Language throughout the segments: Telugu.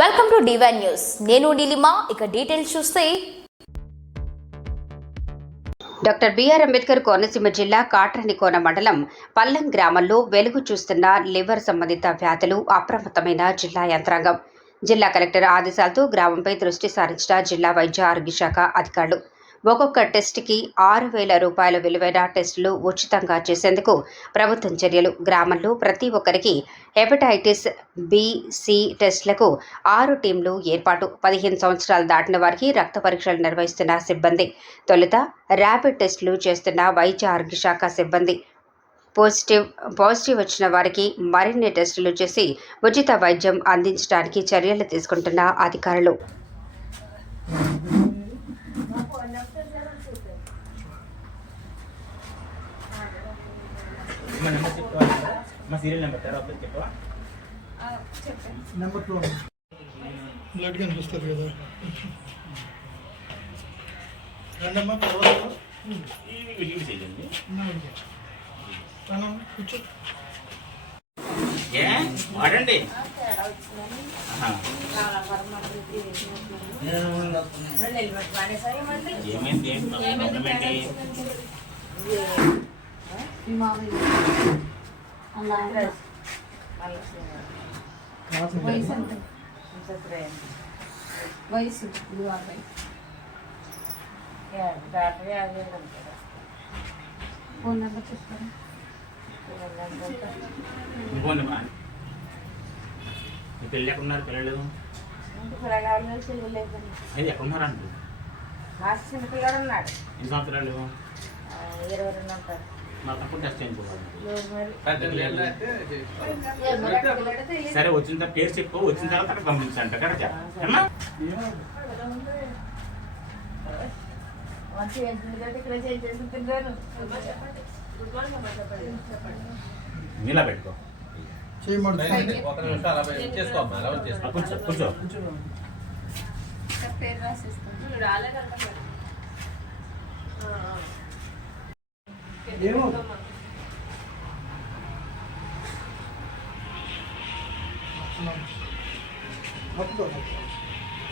వెల్కమ్ టు డివైన్ న్యూస్ నేను నీలిమా ఇక డీటెయిల్స్ చూస్తే. డాక్టర్ బిఆర్ అంబేద్కర్ కోనసీమ జిల్లా కాట్రనికోన మండలం పల్లం గ్రామంలో వెలుగు చూస్తున్న లివర్ సంబంధిత వ్యాధులు అప్రమత్తమైన జిల్లా యంత్రాంగం. జిల్లా కలెక్టర్ ఆదేశాలతో గ్రామంపై దృష్టి సారించిన జిల్లా వైద్య ఆరోగ్య శాఖ అధికారులు. ఒక్కొక్క టెస్ట్కి ఆరు వేల రూపాయల విలువైన టెస్టులు ఉచితంగా చేసేందుకు ప్రభుత్వం చర్యలు. గ్రామంలో ప్రతి ఒక్కరికి హెపటైటిస్ బిసి టెస్టులకు ఆరు టీంలు ఏర్పాటు. పదిహేను సంవత్సరాలు దాటిన వారికి రక్త పరీక్షలు నిర్వహిస్తున్న సిబ్బంది. తొలుత ర్యాపిడ్ టెస్టులు చేస్తున్న వైద్య ఆరోగ్య శాఖ సిబ్బంది. పాజిటివ్ పాజిటివ్ వచ్చిన వారికి మరిన్ని టెస్టులు చేసి ఉచిత వైద్యం అందించడానికి చర్యలు తీసుకుంటున్న అధికారులు. మా నెంబర్ చెప్పవా మా సీరియల్ నెంబర్ తర్వాత చెప్పవా? నెంబర్ టూ బ్లడ్ కనిపిస్తుంది కదా. రండమ్మా తర్వాత కూర్చో. ఏ? వాడండి. ఏమైంది? ఏం ప్రాబ్లం ఏంటి? వయసు ఎంత? వయసు? ఇది అరవై ఫోన్ నెంబర్ చెప్తారా ఇంకోండి మా పిల్లలు ఎక్కడ ఉన్నారు పిల్లలు అది ఎక్కడ ఉన్నారు అంటూ పిల్లడు ఉన్నాడు ఎన్ని సంవత్సరాలు ఇరవై రెండు ఉంటాడు మా తప్పుడు టెస్ట్ చేయించుకోవాలి మరి సరే వచ్చిన తర్వాత పేరు చెప్పు వచ్చిన తర్వాత అక్కడ పంపించండి కదా అమ్మా మంచి ఇక్కడ చేసి తింటాను నీలా పెట్టుకో. కూర్చో కూర్చో. ఏమో.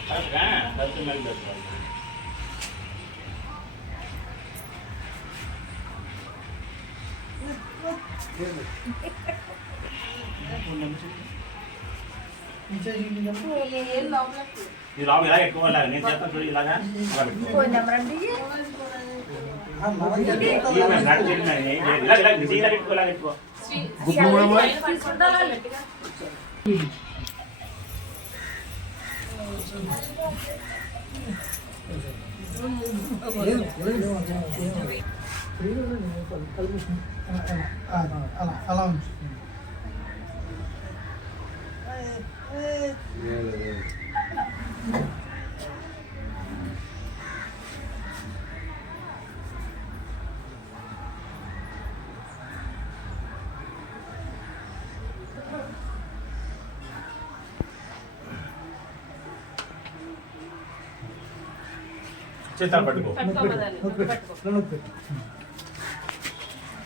కరెక్ట్గా కరెక్ట్ మళ్ళీ పెట్టుకోవాలి ఏం లోపల ఈ రావు ఇలా పెట్టుకోవాలి నేను చెప్తాను చూడు ఇలాగా ఇలా పెట్టుకో ఫోన్ నెంబర్ అంటే ఈ మరి నాకు తెలియదు, ఏం లేదు. ఇలా ఇలా ఇలా పెట్టుకో ఇలా పెట్టుకో అలా అలా ఉంచు చేతాలు పట్టుకో